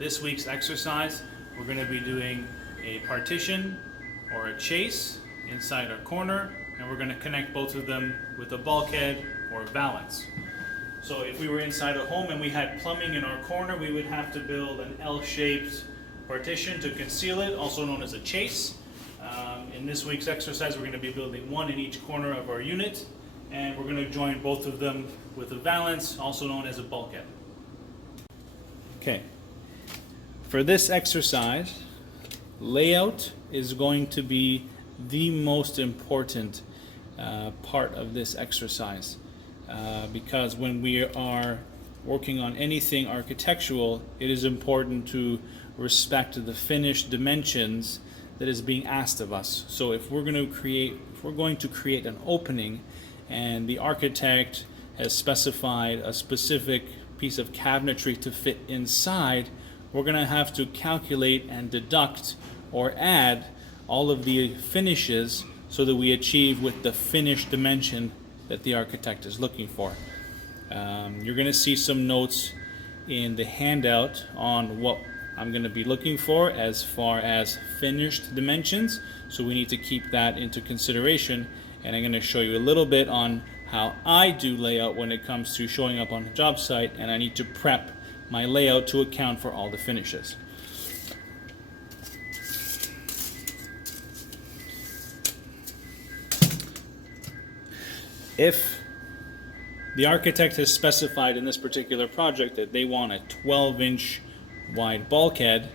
This week's exercise, we're going to be doing a partition or a chase inside our corner, and we're going to connect both of them with a bulkhead or valance. So if we were inside a home and we had plumbing in our corner, we would have to build an L-shaped partition to conceal it, also known as a chase. In this week's exercise, we're going to be building one in each corner of our unit, and we're going to join both of them with a valance, also known as a bulkhead. Okay. For this exercise, layout is going to be the most important part of this exercise because when we are working on anything architectural, it is important to respect the finished dimensions that is being asked of us. So if we're going to create an opening and the architect has specified a specific piece of cabinetry to fit inside, we're going to have to calculate and deduct or add all of the finishes so that we achieve with the finished dimension that the architect is looking for. You're going to see some notes in the handout on what I'm going to be looking for as far as finished dimensions, so we need to keep that into consideration, and I'm going to show you a little bit on how I do layout when it comes to showing up on a job site, and I need to prep my layout to account for all the finishes. If the architect has specified in this particular project that they want a 12-inch wide bulkhead,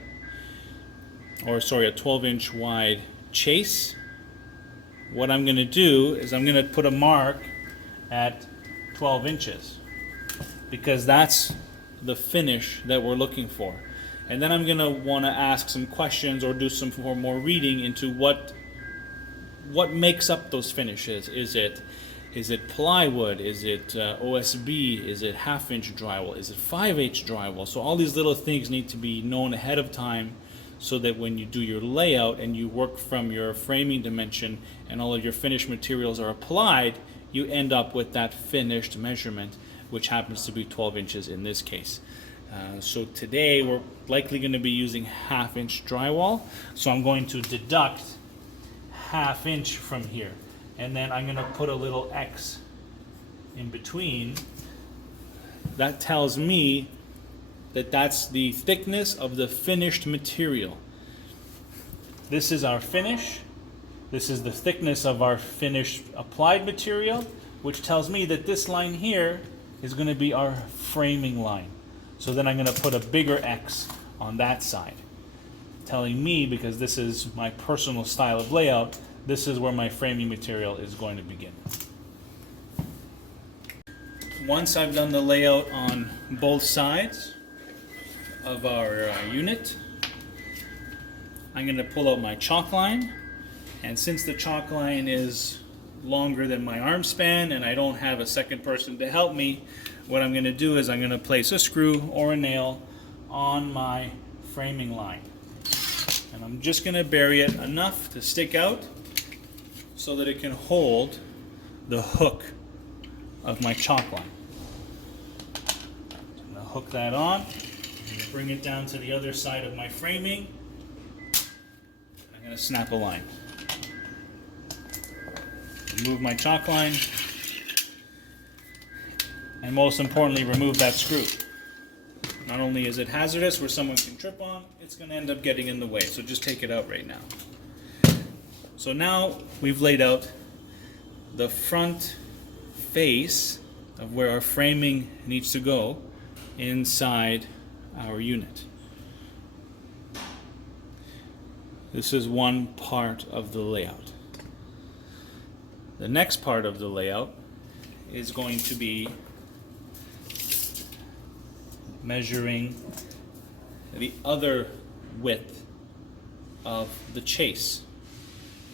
or sorry, a 12-inch wide chase, what I'm going to do is I'm going to put a mark at 12 inches because that's the finish that we're looking for. And then I'm going to want to ask some questions or do some more reading into what makes up those finishes. Is it plywood? Is it OSB? Is it half-inch drywall? Is it 5/8 drywall? So all these little things need to be known ahead of time so that when you do your layout and you work from your framing dimension and all of your finished materials are applied, you end up with that finished measurement, which happens to be 12 inches in this case. So today we're likely going to be using half-inch drywall. So I'm going to deduct half-inch from here. And then I'm going to put a little X in between. That tells me that that's the thickness of the finished material. This is our finish. This is the thickness of our finished applied material, which tells me that this line here is going to be our framing line. So then I'm going to put a bigger X on that side, telling me, because this is my personal style of layout, this is where my framing material is going to begin. Once I've done the layout on both sides of our unit, I'm going to pull out my chalk line, and since the chalk line is longer than my arm span and I don't have a second person to help me, what I'm going to do is I'm going to place a screw or a nail on my framing line. And I'm just going to bury it enough to stick out so that it can hold the hook of my chalk line. I'm going to hook that on, bring it down to the other side of my framing. I'm going to snap a line. Remove my chalk line, and most importantly, remove that screw. Not only is it hazardous where someone can trip on, it's going to end up getting in the way, so just take it out right now. So now we've laid out the front face of where our framing needs to go inside our unit. This is one part of the layout. The next part of the layout is going to be measuring the other width of the chase,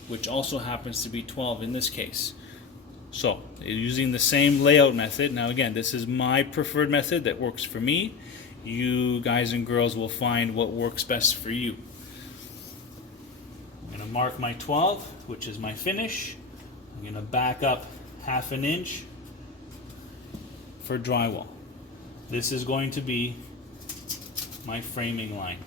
which also happens to be 12 in this case. So, using the same layout method, now again, this is my preferred method that works for me. You guys and girls will find what works best for you. I'm going to mark my 12, which is my finish. I'm going to back up 1/2 inch for drywall. This is going to be my framing line.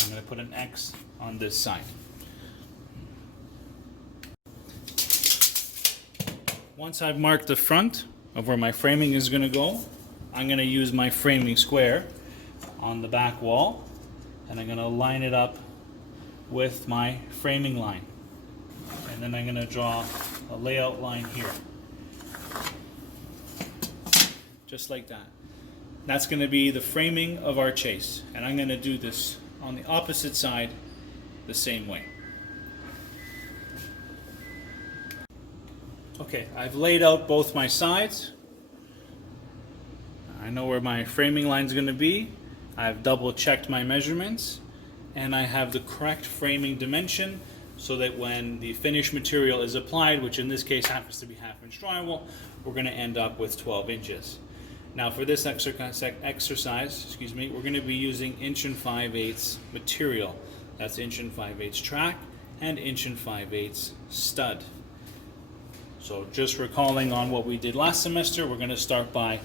I'm going to put an X on this side. Once I've marked the front of where my framing is going to go, I'm going to use my framing square on the back wall, and I'm going to line it up with my framing line. And then I'm going to draw a layout line here. Just like that. That's going to be the framing of our chase. And I'm going to do this on the opposite side the same way. Okay, I've laid out both my sides. I know where my framing line is going to be. I've double checked my measurements, and I have the correct framing dimension so that when the finished material is applied, which in this case happens to be 1/2 inch drywall, we're going to end up with 12 inches. Now for this exercise, we're going to be using 1 5/8" material. That's 1 5/8 track and 1 5/8 stud. So just recalling on what we did last semester, we're going to start by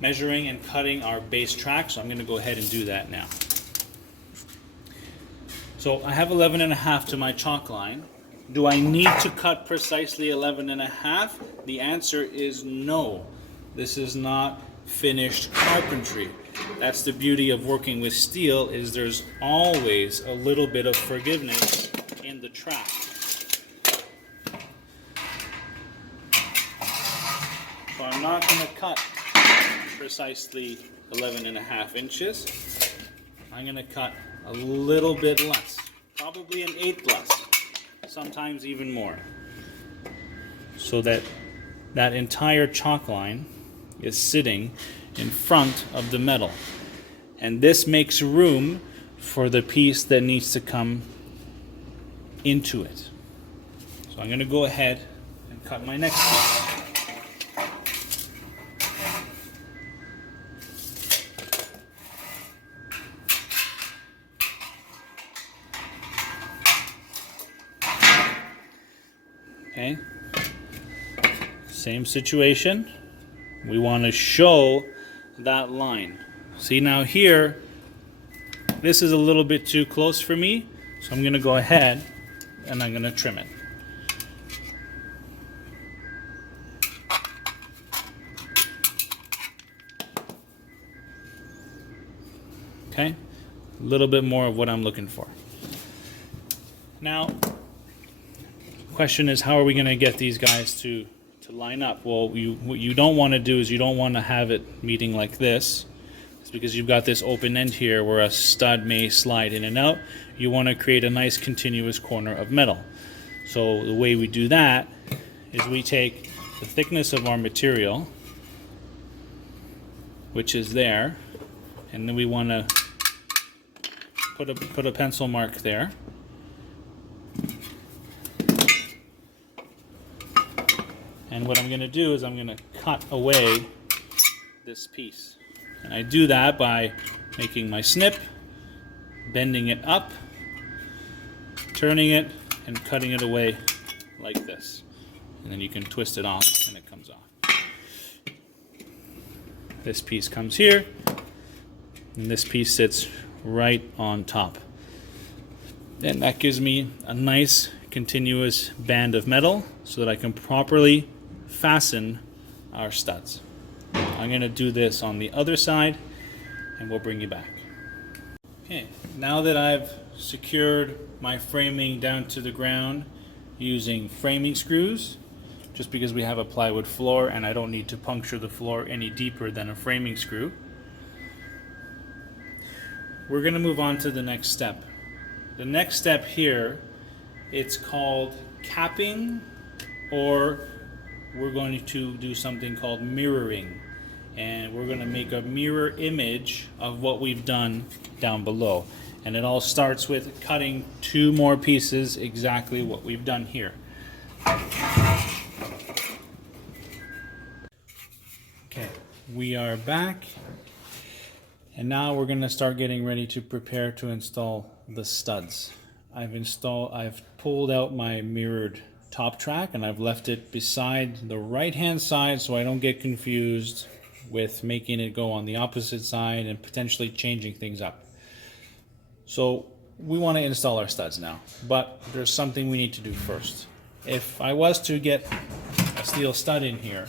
measuring and cutting our base track. So I'm going to go ahead and do that now. So I have 11.5 to my chalk line. Do I need to cut precisely 11.5? The answer is no. This is not finished carpentry. That's the beauty of working with steel, is there's always a little bit of forgiveness in the track. So I'm not going to cut precisely 11.5 inches. I'm going to cut a little bit less, probably 1/8 less, sometimes even more, so that that entire chalk line is sitting in front of the metal. And this makes room for the piece that needs to come into it. So I'm going to go ahead and cut my next piece. Okay, same situation. We want to show that line. See, now here, this is a little bit too close for me, so I'm going to go ahead and I'm going to trim it. Okay, a little bit more of what I'm looking for. Now, question is, how are we going to get these guys to line up? Well, what you don't want to do is you don't want to have it meeting like this. It's because you've got this open end here where a stud may slide in and out. You want to create a nice continuous corner of metal. So the way we do that is we take the thickness of our material, which is there, and then we want to put a pencil mark there. And what I'm going to do is I'm going to cut away this piece. And I do that by making my snip, bending it up, turning it, and cutting it away like this. And then you can twist it off and it comes off. This piece comes here, and this piece sits right on top. And that gives me a nice continuous band of metal so that I can properly fasten our studs. I'm going to do this on the other side, and we'll bring you back. Okay, now that I've secured my framing down to the ground using framing screws, just because we have a plywood floor and I don't need to puncture the floor any deeper than a framing screw, we're going to move on to the next step. The next step here, it's called capping, or we're going to do something called mirroring, and we're going to make a mirror image of what we've done down below. And it all starts with cutting 2 more pieces, exactly what we've done here. Okay, we are back, and now we're going to start getting ready to prepare to install the studs. I've pulled out my mirrored top track, and I've left it beside the right hand side so I don't get confused with making it go on the opposite side and potentially changing things up. So we want to install our studs now, but there's something we need to do first. If I was to get a steel stud in here,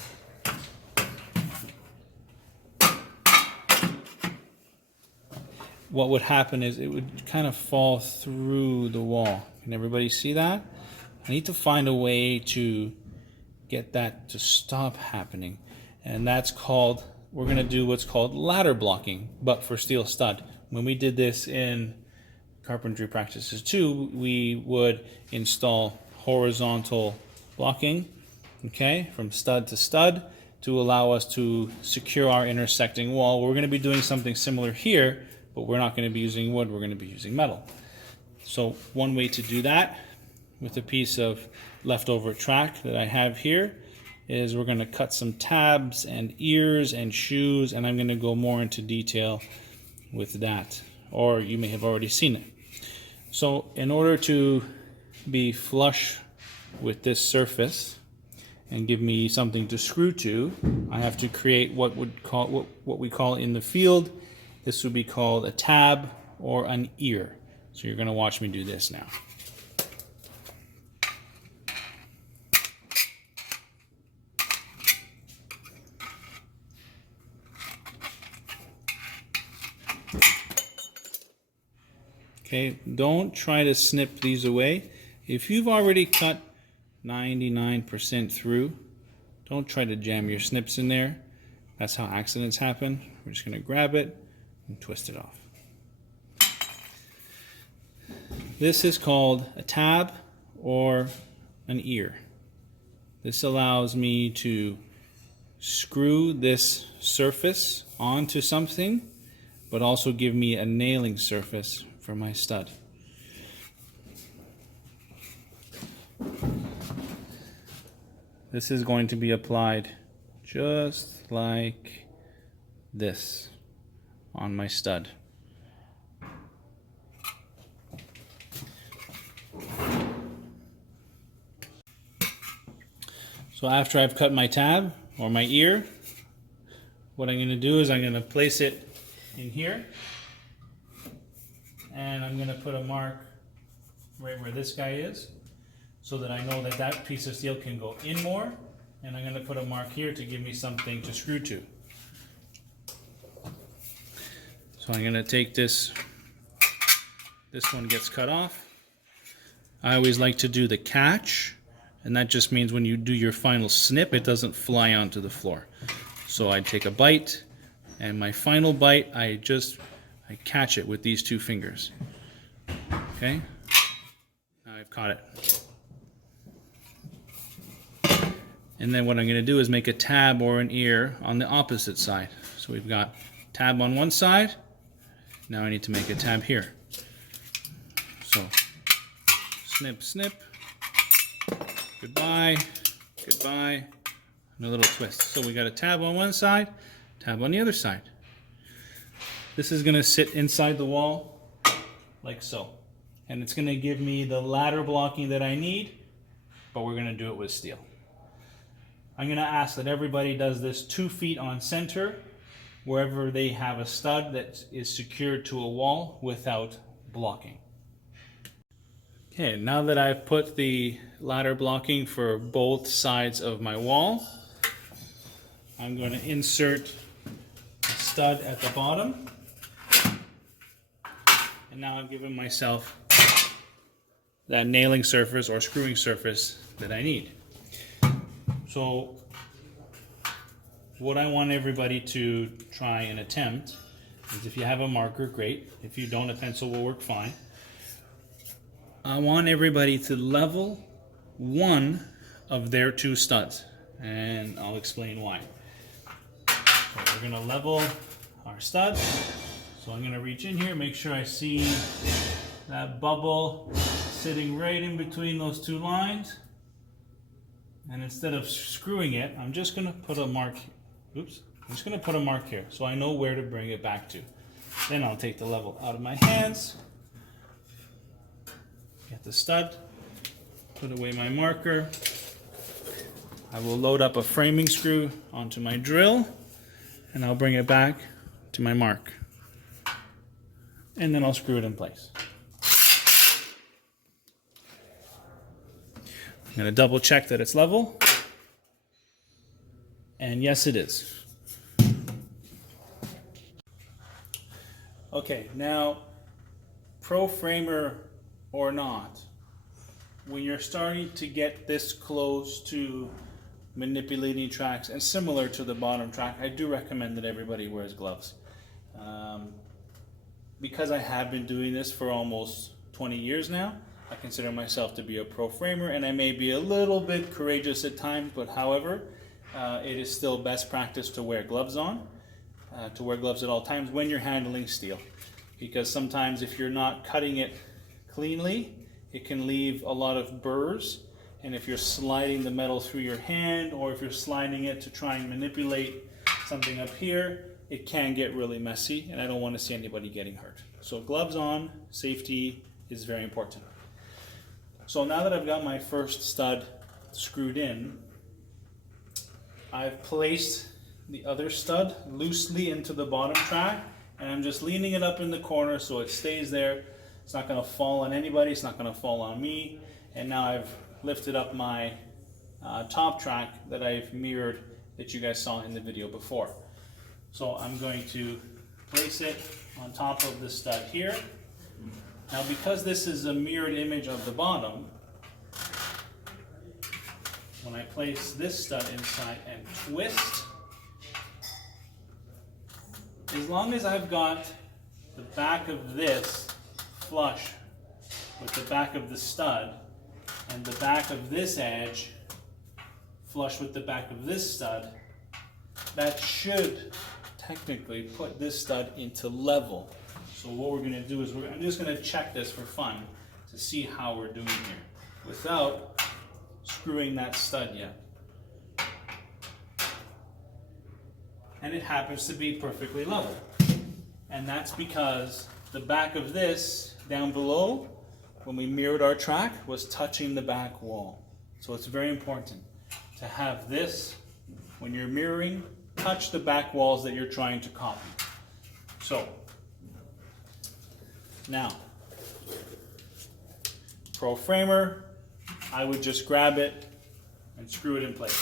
what would happen is it would kind of fall through the wall. Can everybody see that? I need to find a way to get that to stop happening. And that's called, we're going to do what's called ladder blocking, but for steel stud. When we did this in carpentry practices 2, we would install horizontal blocking, okay, from stud to stud to allow us to secure our intersecting wall. We're going to be doing something similar here, but we're not going to be using wood, we're going to be using metal. So one way to do that with a piece of leftover track that I have here is we're going to cut some tabs and ears and shoes, and I'm going to go more into detail with that, or you may have already seen it. So in order to be flush with this surface and give me something to screw to, I have to create what we call in the field, this would be called a tab or an ear. So you're going to watch me do this now. Okay, don't try to snip these away. If you've already cut 99% through, don't try to jam your snips in there. That's how accidents happen. We're just going to grab it and twist it off. This is called a tab or an ear. This allows me to screw this surface onto something, but also give me a nailing surface for my stud. This is going to be applied just like this on my stud. So after I've cut my tab or my ear, what I'm going to do is I'm going to place it in here, and I'm going to put a mark right where this guy is so that I know that that piece of steel can go in more, and I'm going to put a mark here to give me something to screw to. So I'm going to take this one gets cut off. I always like to do the catch, and that just means when you do your final snip, it doesn't fly onto the floor. So I take a bite, and my final bite, I catch it with these two fingers. Okay? Now I've caught it. And then what I'm going to do is make a tab or an ear on the opposite side. So we've got tab on one side. Now I need to make a tab here. So snip, snip. Goodbye, goodbye, and a little twist. So we got a tab on one side, tab on the other side. This is going to sit inside the wall like so. And it's going to give me the ladder blocking that I need, but we're going to do it with steel. I'm going to ask that everybody does this 2 feet on center, wherever they have a stud that is secured to a wall without blocking. Okay, now that I've put the ladder blocking for both sides of my wall, I'm going to insert a stud at the bottom. And now I've given myself that nailing surface or screwing surface that I need. So what I want everybody to try and attempt is, if you have a marker, great. If you don't, a pencil will work fine. I want everybody to level one of their 2 studs, and I'll explain why. So we're going to level our stud. So I'm going to reach in here, make sure I see that bubble sitting right in between those 2 lines. And instead of screwing it, I'm just going to put a mark. Oops. I'm just going to put a mark here so I know where to bring it back to. Then I'll take the level out of my hands. Get the stud, put away my marker. I will load up a framing screw onto my drill, and I'll bring it back to my mark. And then I'll screw it in place. I'm going to double check that it's level. And yes, it is. Okay, now, pro framer or not, when you're starting to get this close to manipulating tracks and similar to the bottom track, I do recommend that everybody wears gloves. Because I have been doing this for almost 20 years now, I consider myself to be a pro framer, and I may be a little bit courageous at times, but however, it is still best practice to wear gloves on, to wear gloves at all times when you're handling steel. Because sometimes if you're not cutting it cleanly, it can leave a lot of burrs, and if you're sliding the metal through your hand, or if you're sliding it to try and manipulate something up here, it can get really messy, and I don't want to see anybody getting hurt. So gloves on, safety is very important. So now that I've got my first stud screwed in, I've placed the other stud loosely into the bottom track, and I'm just leaning it up in the corner so it stays there. It's not going to fall on anybody, it's not going to fall on me. And now I've lifted up my top track that I've mirrored that you guys saw in the video before. So I'm going to place it on top of the stud here. Now because this is a mirrored image of the bottom, when I place this stud inside and twist, as long as I've got the back of this flush with the back of the stud and the back of this edge flush with the back of this stud, that should technically put this stud into level. So what we're going to do is I'm just going to check this for fun to see how we're doing here without screwing that stud yet. And it happens to be perfectly level. And that's because the back of this down below, when we mirrored our track, was touching the back wall. So it's very important to have this, when you're mirroring, touch the back walls that you're trying to copy. So, now, pro framer, I would just grab it and screw it in place.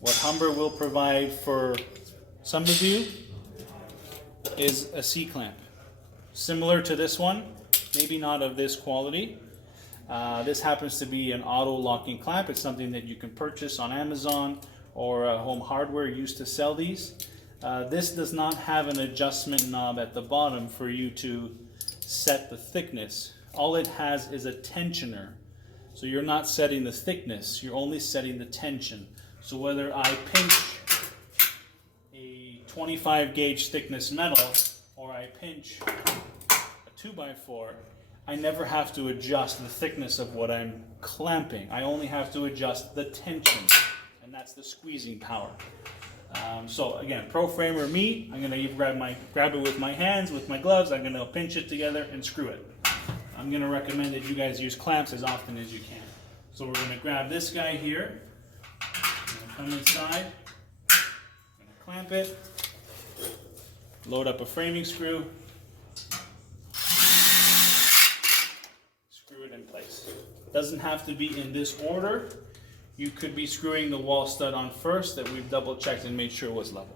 What Humber will provide for some of you is a C-clamp. Similar to this one, maybe not of this quality. This happens to be an auto locking clamp. It's something that you can purchase on Amazon or Home Hardware used to sell these. This does not have an adjustment knob at the bottom for you to set the thickness. All it has is a tensioner. So you're not setting the thickness, you're only setting the tension. So whether I pinch a 25 gauge thickness metal or I pinch a 2x4, I never have to adjust the thickness of what I'm clamping. I only have to adjust the tension, and that's the squeezing power. So again, pro framer me, I'm going to grab it with my hands, with my gloves. I'm going to pinch it together and screw it. I'm going to recommend that you guys use clamps as often as you can. So we're going to grab this guy here, I'm going to come inside, I'm going to clamp it, load up a framing screw, screw it in place. Doesn't have to be in this order. You could be screwing the wall stud on first that we've double checked and made sure was level.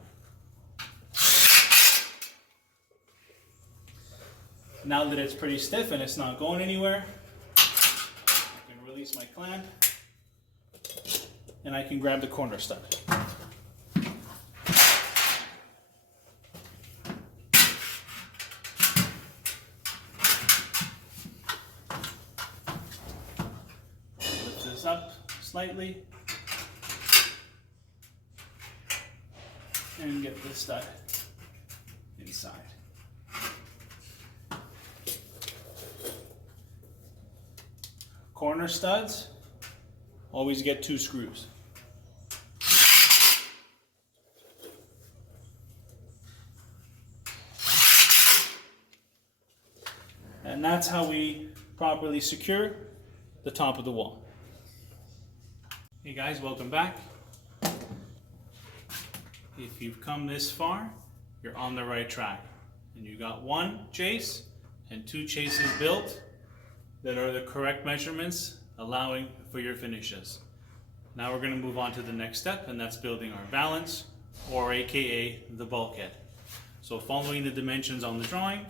Now that it's pretty stiff and it's not going anywhere, I can release my clamp and I can grab the corner stud. Lift this up slightly and get the stud inside. Corner studs, always get 2 screws. And that's how we properly secure the top of the wall. Hey guys, welcome back. if you've come this far, you're on the right track. And you got one chase and two chases built that are the correct measurements, allowing for your finishes. Now we're going to move on to the next step, and that's building our valance, or AKA the bulkhead. So following the dimensions on the drawing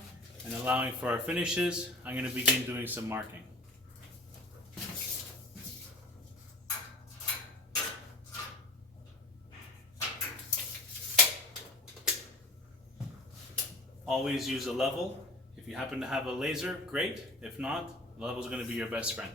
and allowing for our finishes, I'm going to begin doing some marking. Always use a level. If you happen to have a laser, great. If not, the level is going to be your best friend.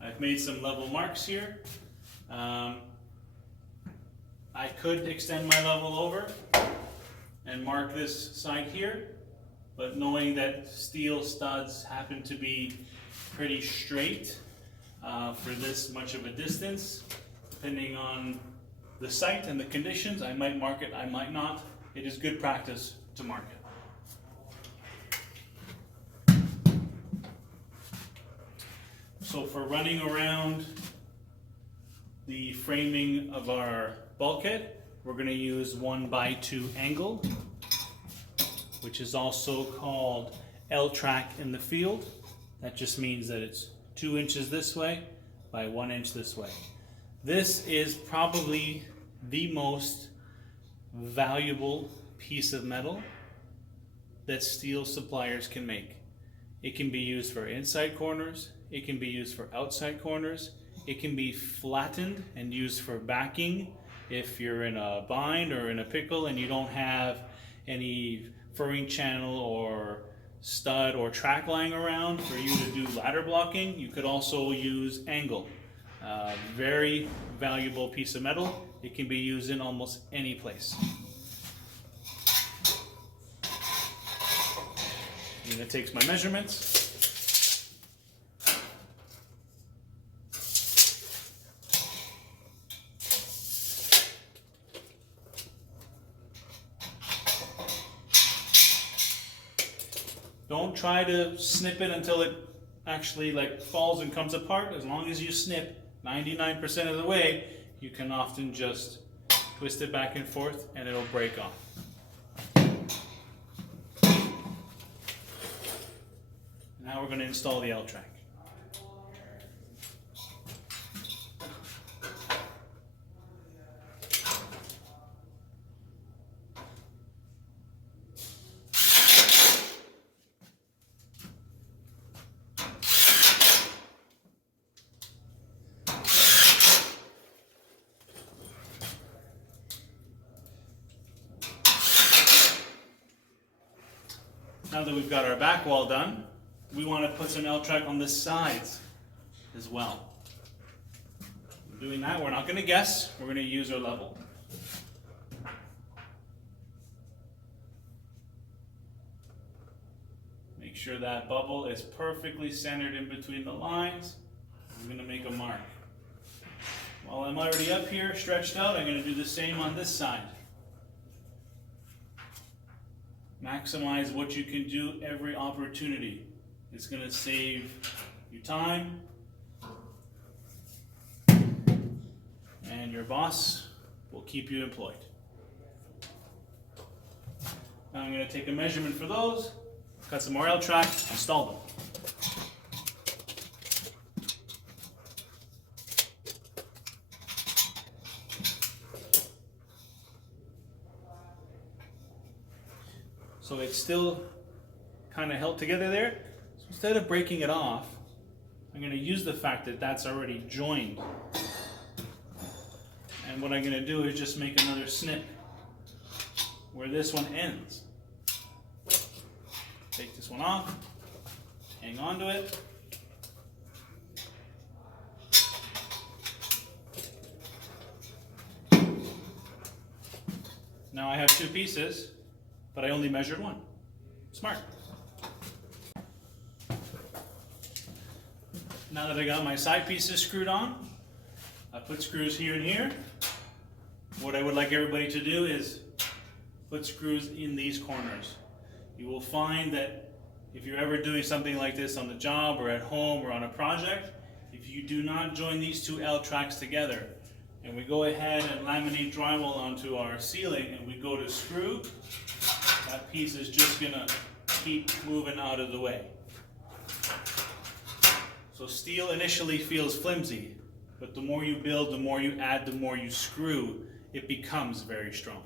I've made some level marks here. I could extend my level over and mark this side here, but knowing that steel studs happen to be pretty straight for this much of a distance, depending on the site and the conditions, I might mark it, I might not. It is good practice to mark it. So for running around the framing of our bulkhead, we're going to use 1x2 angle, which is also called L-track in the field. That just means that it's 2 inches this way by 1 inch this way. This is probably the most valuable piece of metal that steel suppliers can make. It can be used for inside corners, it can be used for outside corners, it can be flattened and used for backing if you're in a bind or in a pickle and you don't have any furring channel or stud or track lying around for you to do ladder blocking. You could also use angle. Very valuable piece of metal. It can be used in almost any place. I'm going to take my measurements. Don't try to snip it until it actually falls and comes apart. As long as you snip 99% of the way, you can often just twist it back and forth and it'll break off. Now we're going to install the L-track. Now that we've got our back wall done, we want to put some L-track on the sides as well. Doing that, we're not going to guess, we're going to use our level. Make sure that bubble is perfectly centered in between the lines. I'm going to make a mark. While I'm already up here, stretched out, I'm going to do the same on this side. Maximize what you can do every opportunity. It's going to save you time, and your boss will keep you employed. Now I'm going to take a measurement for those, cut some more L-track, install them. So it's still kind of held together there. So instead of breaking it off, I'm going to use the fact that that's already joined. And what I'm going to do is just make another snip where this one ends. Take this one off, hang on to it. Now I have two pieces, but I only measured one. Smart. Now that I got my side pieces screwed on, I put screws here and here. what I would like everybody to do is put screws in these corners. You will find that if you're ever doing something like this on the job or at home or on a project, if you do not join these two L tracks together, and we go ahead and laminate drywall onto our ceiling and we go to screw, that piece is just gonna keep moving out of the way. So steel initially feels flimsy, but the more you build, the more you add, the more you screw, it becomes very strong.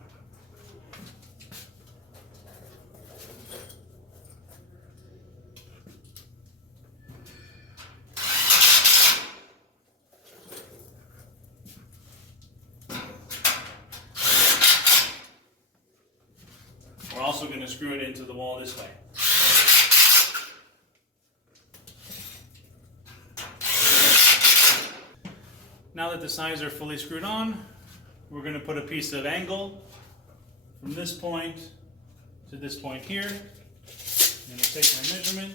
We're also going to screw it into the wall this way. Now that the sides are fully screwed on, we're going to put a piece of angle from this point to this point here. I'm going to take my measurement.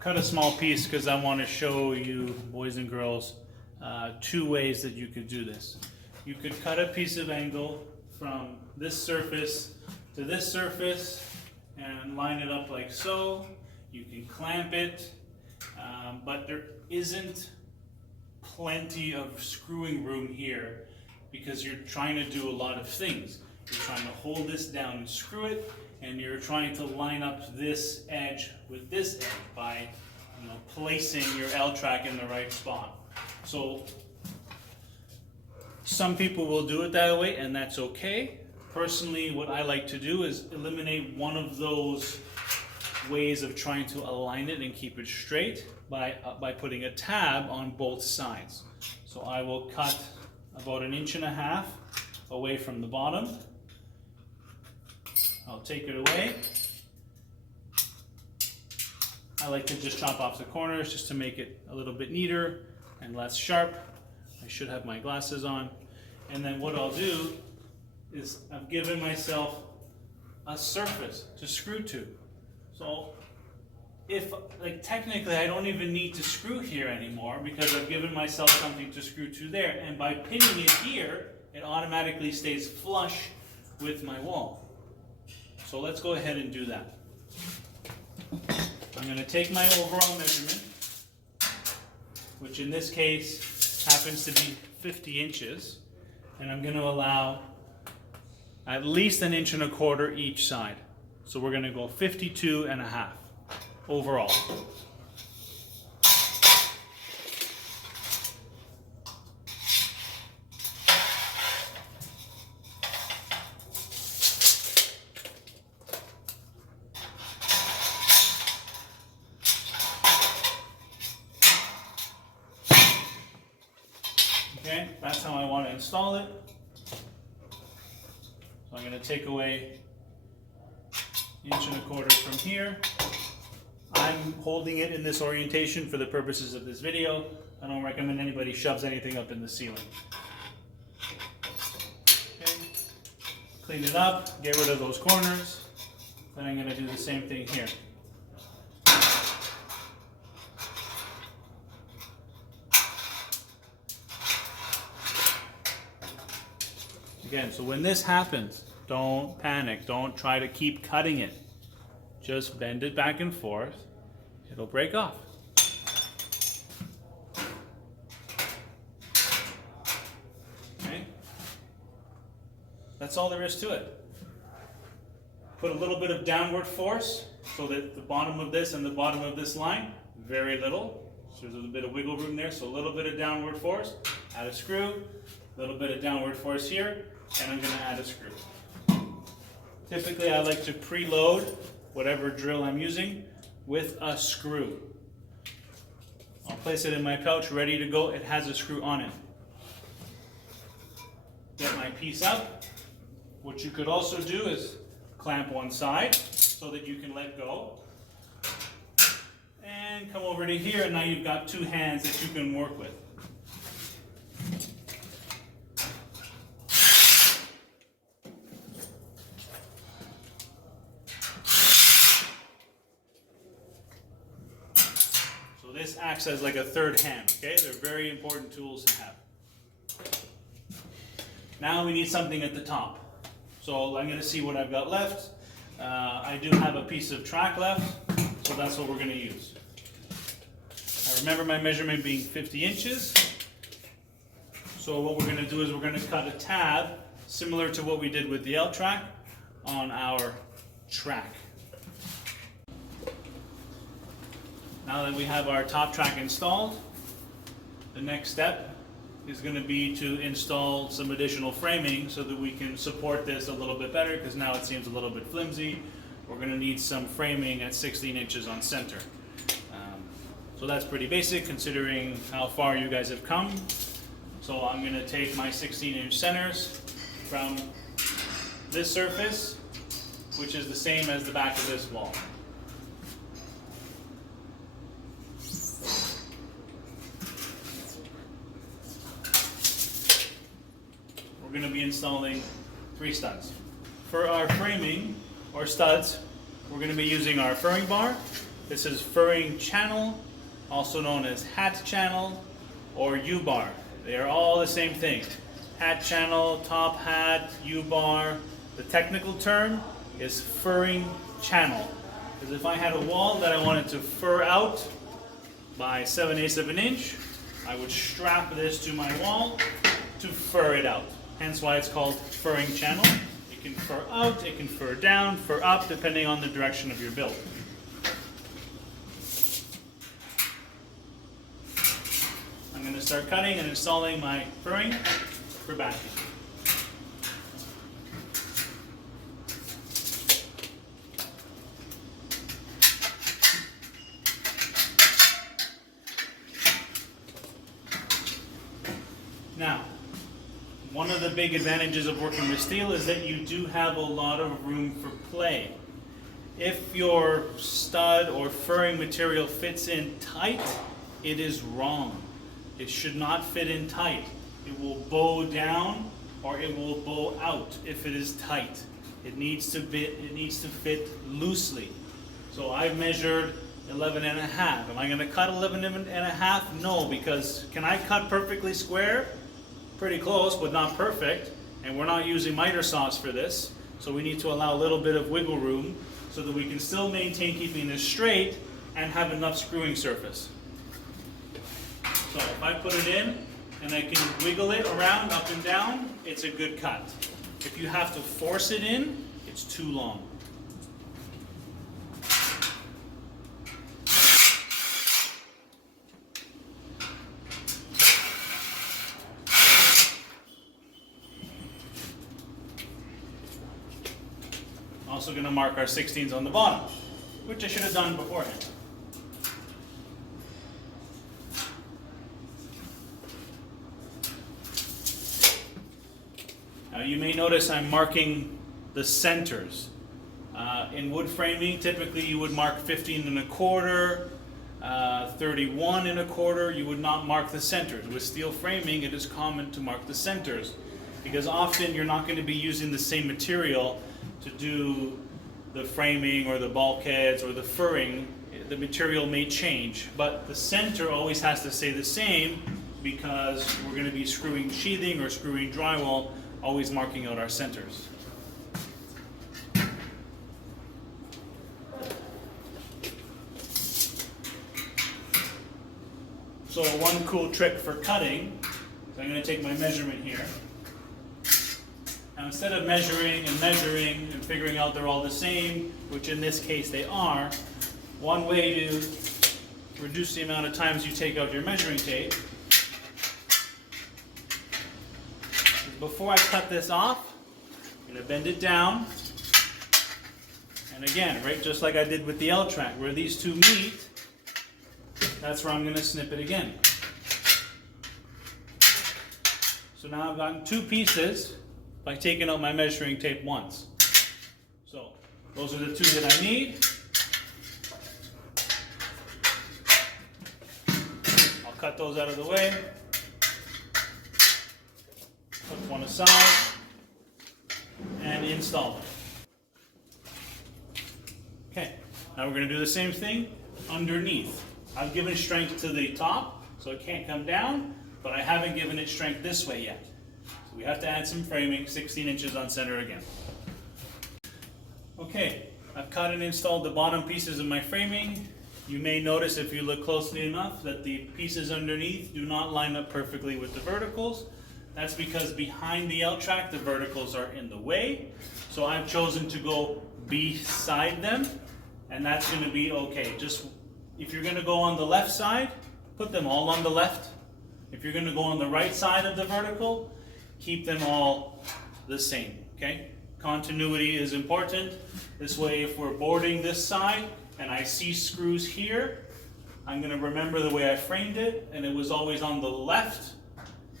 Cut a small piece because I want to show you, boys and girls, two ways that you could do this. You could cut a piece of angle from this surface to this surface and line it up like so. You can clamp it, but there isn't plenty of screwing room here because you're trying to do a lot of things. You're trying to hold this down and screw it, and you're trying to line up this edge with this edge by, placing your L track in the right spot. So some people will do it that way, and that's okay. Personally, what I like to do is eliminate one of those ways of trying to align it and keep it straight by putting a tab on both sides. So I will cut about 1.5 inches away from the bottom. I'll take it away. I like to just chop off the corners just to make it a little bit neater and less sharp. I should have my glasses on. And then what I'll do is I've given myself a surface to screw to. So technically I don't even need to screw here anymore because I've given myself something to screw to there. And by pinning it here, it automatically stays flush with my wall. So let's go ahead and do that. I'm going to take my overall measurement, which in this case happens to be 50 inches, and I'm going to allow at least 1.25 inches each side. So we're going to go 52.5 overall. Okay, that's how I want to install it. So I'm going to take away 1.25 inches from here. I'm holding it in this orientation for the purposes of this video. I don't recommend anybody shoves anything up in the ceiling. Okay, clean it up, get rid of those corners. Then I'm going to do the same thing here. Again, so when this happens, don't panic. Don't try to keep cutting it. Just bend it back and forth. It'll break off. Okay? That's all there is to it. Put a little bit of downward force so that the bottom of this and the bottom of this line, very little. So there's a bit of wiggle room there, so a little bit of downward force. Add a screw, a little bit of downward force here, and I'm going to add a screw. Typically I like to preload whatever drill I'm using with a screw. I'll place it in my pouch ready to go. It has a screw on it. Get my piece up. What you could also do is clamp one side so that you can let go. And And come over to here, and now you've got two hands that you can work with. So this acts as like a third hand, okay? They're very important tools to have. Now we need something at the top. So I'm going to see what I've got left. I do have a piece of track left, so that's what we're going to use. I remember my measurement being 50 inches. So what we're going to do is we're going to cut a tab, similar to what we did with the L track, on our track. Now that we have our top track installed, the next step is going to be to install some additional framing so that we can support this a little bit better, because now it seems a little bit flimsy. We're going to need some framing at 16 inches on center. So that's pretty basic considering how far you guys have come. So I'm going to take my 16-inch centers from this surface, which is the same as the back of this wall. We're going to be installing 3 studs. For our framing or studs, we're going to be using our furring bar. This is furring channel, also known as hat channel or U-bar. They are all the same thing. Hat channel, top hat, U-bar. The technical term is furring channel. Because if I had a wall that I wanted to fur out by 7/8 of an inch, I would strap this to my wall to fur it out. Hence why it's called furring channel. It can fur out, it can fur down, fur up, depending on the direction of your build. I'm going to start cutting and installing my furring for backing. Now, one of the big advantages of working with steel is that you do have a lot of room for play. If your stud or furring material fits in tight, it is wrong. It should not fit in tight. It will bow down or it will bow out if it is tight. It needs to fit loosely. So I've measured 11 and a half. Am I going to cut 11 and a half? No, because can I cut perfectly square? Pretty close, but not perfect. And we're not using miter saws for this. So we need to allow a little bit of wiggle room so that we can still maintain keeping this straight and have enough screwing surface. So if I put it in and I can wiggle it around up and down, it's a good cut. If you have to force it in, it's too long. Also going to mark our 16s on the bottom, which I should have done beforehand. Now you may notice I'm marking the centers. In wood framing, typically you would mark 15 1/4, 31 1/4. You would not mark the centers. With steel framing, it is common to mark the centers because often you're not going to be using the same material to do the framing or the bulkheads or the furring. The material may change, but the center always has to stay the same because we're going to be screwing sheathing or screwing drywall, always marking out our centers. So one cool trick for cutting, so I'm going to take my measurement here. Now instead of measuring and figuring out they're all the same, which in this case they are, one way to reduce the amount of times you take out your measuring tape is before I cut this off, I'm going to bend it down. And again, right, just like I did with the L track, where these two meet, that's where I'm going to snip it again. So now I've gotten two pieces by taking out my measuring tape once. So those are the two that I need. cut those out of the way. Put one aside and install it. Okay, now we're going to do the same thing underneath. I've given strength to the top, so it can't come down, but I haven't given it strength this way yet. So we have to add some framing, 16 inches on center again. Okay, I've cut and installed the bottom pieces of my framing. You may notice if you look closely enough that the pieces underneath do not line up perfectly with the verticals. That's because behind the L-track, the verticals are in the way. So I've chosen to go beside them, and that's going to be okay. Just if you're going to go on the left side, put them all on the left. If you're going to go on the right side of the vertical, keep them all the same, okay? Continuity is important. This way, if we're boarding this side and I see screws here, I'm going to remember the way I framed it, and it was always on the left.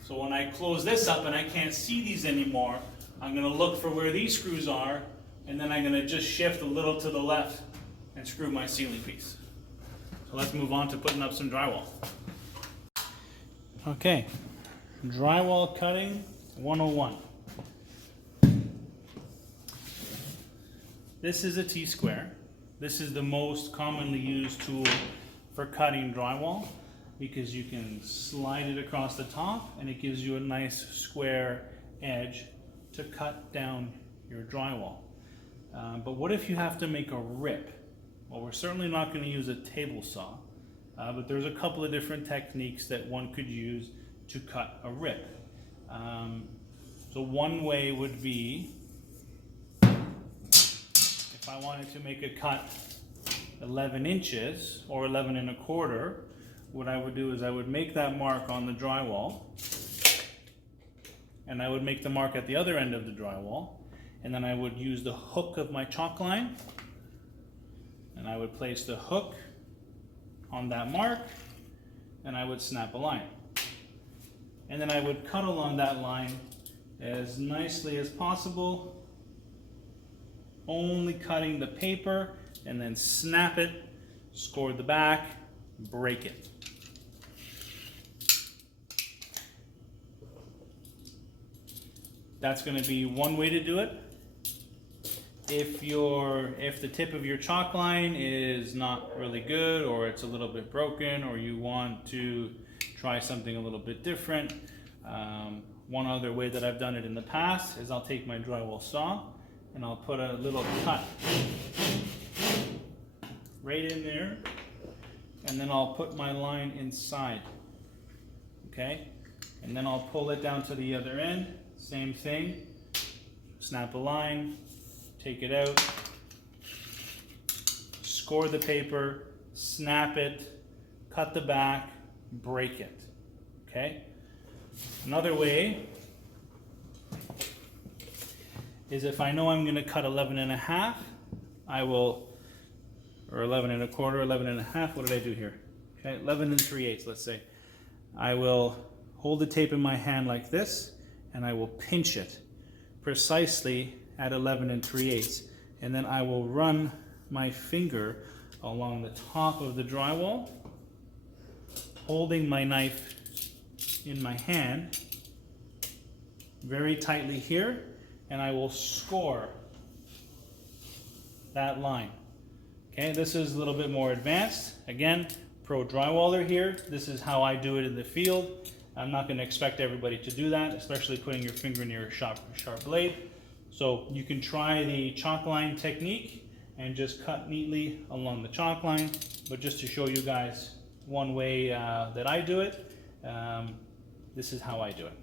So when I close this up and I can't see these anymore, I'm going to look for where these screws are, and then I'm going to just shift a little to the left and screw my ceiling piece. So let's move on to putting up some drywall. Okay, drywall cutting 101. This is a T-square. This is the most commonly used tool for cutting drywall, because you can slide it across the top and it gives you a nice square edge to cut down your drywall. But what if you have to make a rip? Well, we're certainly not going to use a table saw, but there's a couple of different techniques that one could use to cut a rip. So one way would be, if I wanted to make a cut 11 inches or 11 1/4, what I would do is I would make that mark on the drywall, and I would make the mark at the other end of the drywall, and then I would use the hook of my chalk line, and I would place the hook on that mark, and I would snap a line. And then I would cut along that line as nicely as possible, only cutting the paper, and then snap it, score the back, break it. That's going to be one way to do it. If the tip of your chalk line is not really good, or it's a little bit broken, or you want to try something a little bit different, one other way that I've done it in the past is I'll take my drywall saw and I'll put a little cut right in there, and then I'll put my line inside, okay? And then I'll pull it down to the other end, same thing, snap a line, take it out, score the paper, snap it, cut the back, break it, okay? Another way is if I know I'm going to cut 11 1/2, I will, or 11 1/4, 11 1/2, what did I do here? Okay, 11 3/8, let's say. I will hold the tape in my hand like this, and I will pinch it precisely at 11 3/8, and then I will run my finger along the top of the drywall, holding my knife in my hand very tightly here, and I will score that line. Okay, this is a little bit more advanced. Again, pro drywaller here. This is how I do it in the field. I'm not going to expect everybody to do that, especially putting your finger near a sharp blade. So you can try the chalk line technique and just cut neatly along the chalk line. But just to show you guys one way that I do it, this is how I do it.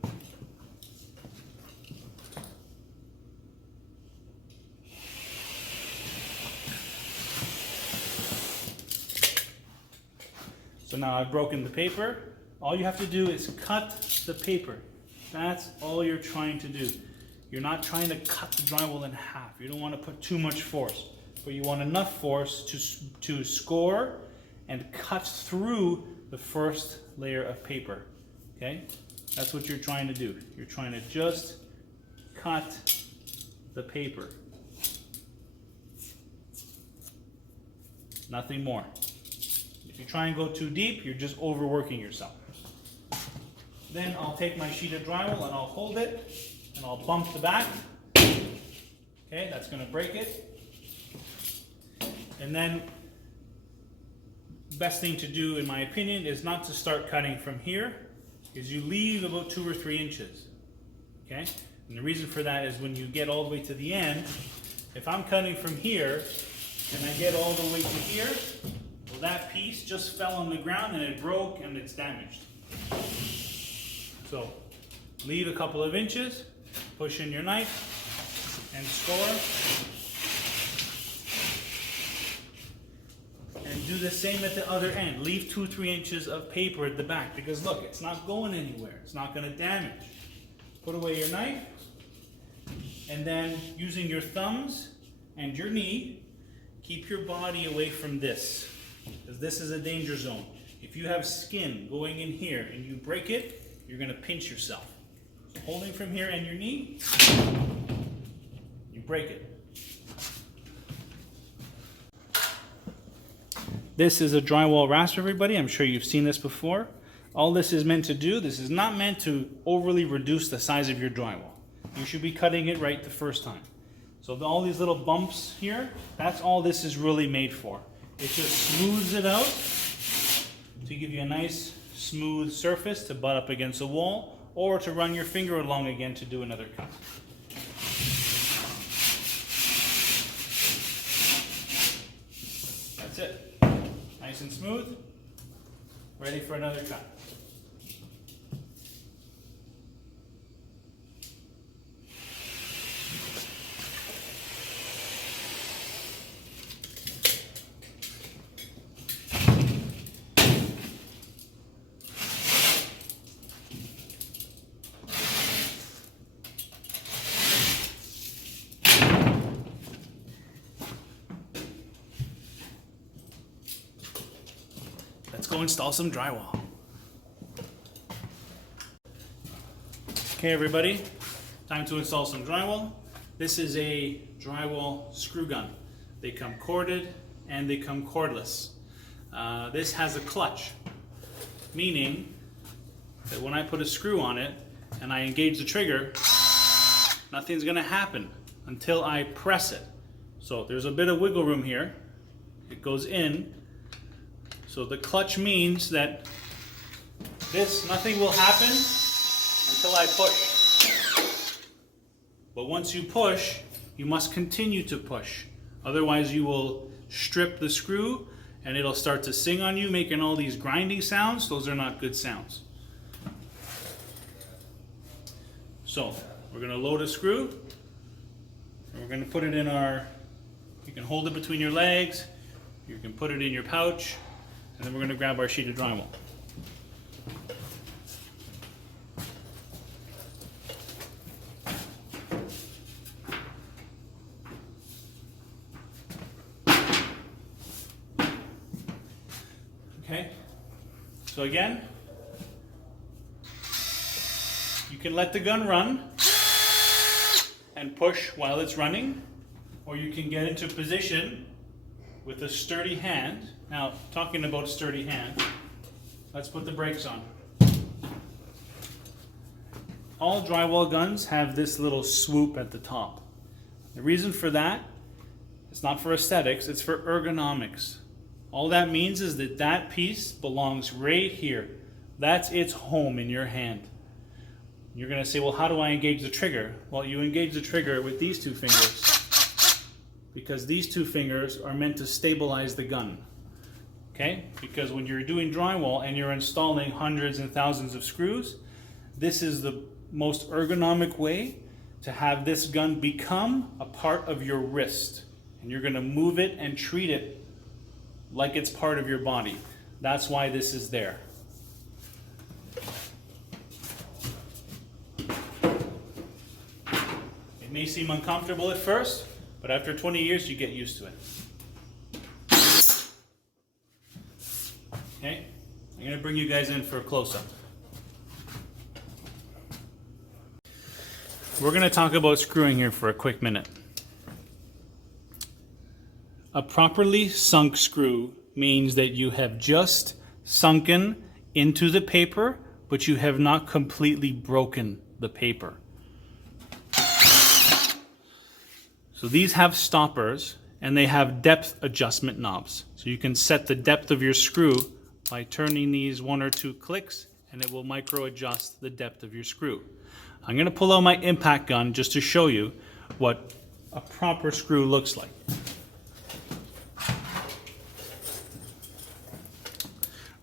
So now I've broken the paper. All you have to do is cut the paper. That's all you're trying to do. You're not trying to cut the drywall in half. You don't want to put too much force, but you want enough force to score and cut through the first layer of paper. Okay? That's what you're trying to do. You're trying to just cut the paper. Nothing more. If you try and go too deep, you're just overworking yourself. Then I'll take my sheet of drywall and I'll hold it and I'll bump the back. Okay, that's going to break it. And then best thing to do, in my opinion, is not to start cutting from here, is you leave about 2 or 3 inches. Okay? And the reason for that is when you get all the way to the end, if I'm cutting from here and I get all the way to here, well, that piece just fell on the ground and it broke and it's damaged. So leave a couple of inches, push in your knife and score. And do the same at the other end. Leave 2 or 3 inches of paper at the back because look, it's not going anywhere. It's not going to damage. Put away your knife and then using your thumbs and your knee, keep your body away from this because this is a danger zone. If you have skin going in here and you break it, you're going to pinch yourself. So holding from here and your knee, you break it. This is a drywall rasp, everybody. I'm sure you've seen this before. All this is meant to do, this is not meant to overly reduce the size of your drywall. You should be cutting it right the first time. So all these little bumps here, that's all this is really made for. It just smooths it out to give you a nice smooth surface to butt up against a wall or to run your finger along again to do another cut. That's it. Nice and smooth, ready for another cut. Let's go install some drywall. Okay, everybody, time to install some drywall. This is a drywall screw gun. They come corded and they come cordless. This has a clutch, meaning that when I put a screw on it and I engage the trigger, nothing's gonna happen until I press it. So there's a bit of wiggle room here. It goes in. So the clutch means that nothing will happen until I push. But once you push, you must continue to push. Otherwise you will strip the screw and it'll start to sing on you, making all these grinding sounds. Those are not good sounds. So we're gonna load a screw and we're gonna put it in you can hold it between your legs, you can put it in your pouch, and then we're going to grab our sheet of drywall. Okay, so again, you can let the gun run and push while it's running, or you can get into position with a sturdy hand. Now, talking about sturdy hand, let's put the brakes on. All drywall guns have this little swoop at the top. The reason for that, it's not for aesthetics, it's for ergonomics. All that means is that that piece belongs right here. That's its home in your hand. You're going to say, well, how do I engage the trigger? Well, you engage the trigger with these 2 fingers because these 2 fingers are meant to stabilize the gun. Okay? Because when you're doing drywall and you're installing hundreds and thousands of screws, this is the most ergonomic way to have this gun become a part of your wrist. And you're going to move it and treat it like it's part of your body. That's why this is there. It may seem uncomfortable at first, but after 20 years you get used to it. Okay, I'm going to bring you guys in for a close-up. We're going to talk about screwing here for a quick minute. A properly sunk screw means that you have just sunken into the paper but you have not completely broken the paper. So these have stoppers and they have depth adjustment knobs. So you can set the depth of your screw by turning these 1 or 2 clicks, and it will micro adjust the depth of your screw. I'm going to pull out my impact gun just to show you what a proper screw looks like.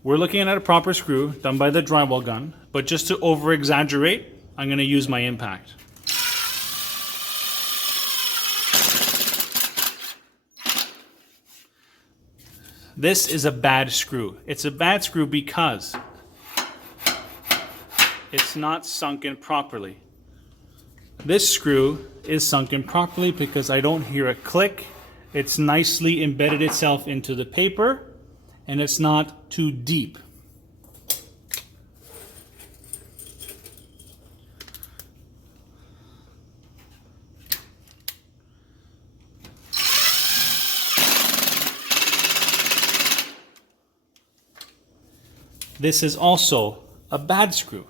We're looking at a proper screw done by the drywall gun, but just to over exaggerate, I'm going to use my impact. This is a bad screw. It's a bad screw because it's not sunken properly. This screw is sunken properly because I don't hear a click. It's nicely embedded itself into the paper, and it's not too deep. This is also a bad screw,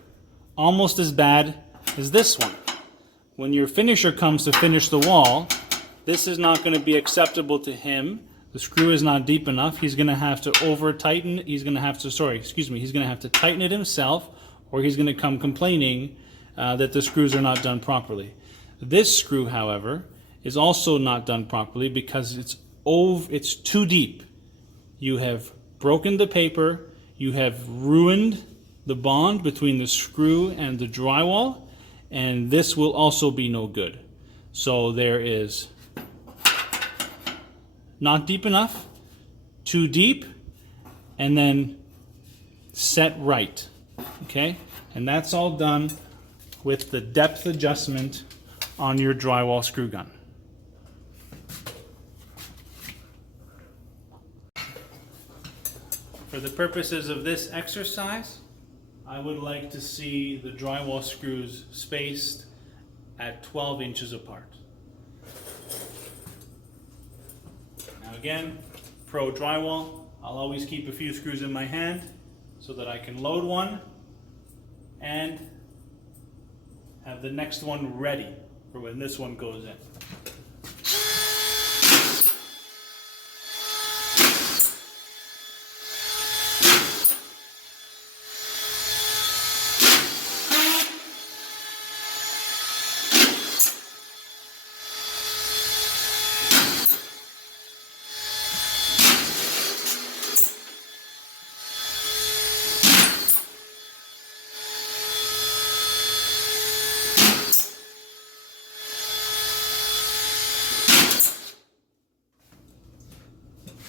almost as bad as this one. When your finisher comes to finish the wall, this is not going to be acceptable to him. The screw is not deep enough. He's going to have to over tighten. He's going to have to tighten it himself, or he's going to come complaining that the screws are not done properly. This screw, however, is also not done properly because it's too deep. You have broken the paper. You have ruined the bond between the screw and the drywall, and this will also be no good. So there is not deep enough, too deep, and then set right, okay? And that's all done with the depth adjustment on your drywall screw gun. For the purposes of this exercise, I would like to see the drywall screws spaced at 12 inches apart. Now again, pro drywall, I'll always keep a few screws in my hand so that I can load one and have the next one ready for when this one goes in.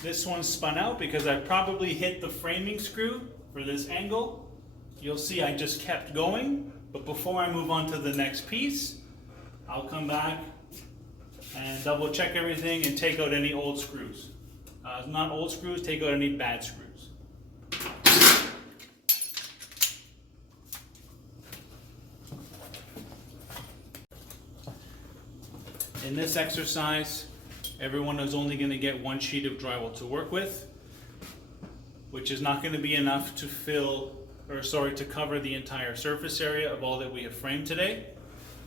This one spun out because I probably hit the framing screw for this angle. You'll see I just kept going, but before I move on to the next piece, I'll come back and double check everything and take out any old screws. Not old screws, take out any bad screws. In this exercise, everyone is only going to get one sheet of drywall to work with, which is not going to be enough to to cover the entire surface area of all that we have framed today.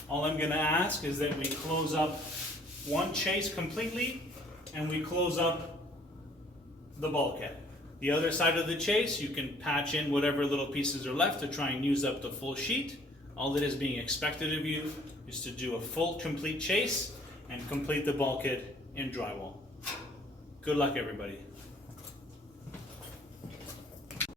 All I'm going to ask is that we close up one chase completely and we close up the bulkhead. The other side of the chase, you can patch in whatever little pieces are left to try and use up the full sheet. All that is being expected of you is to do a full complete chase and complete the bulkhead in drywall. Good luck, everybody.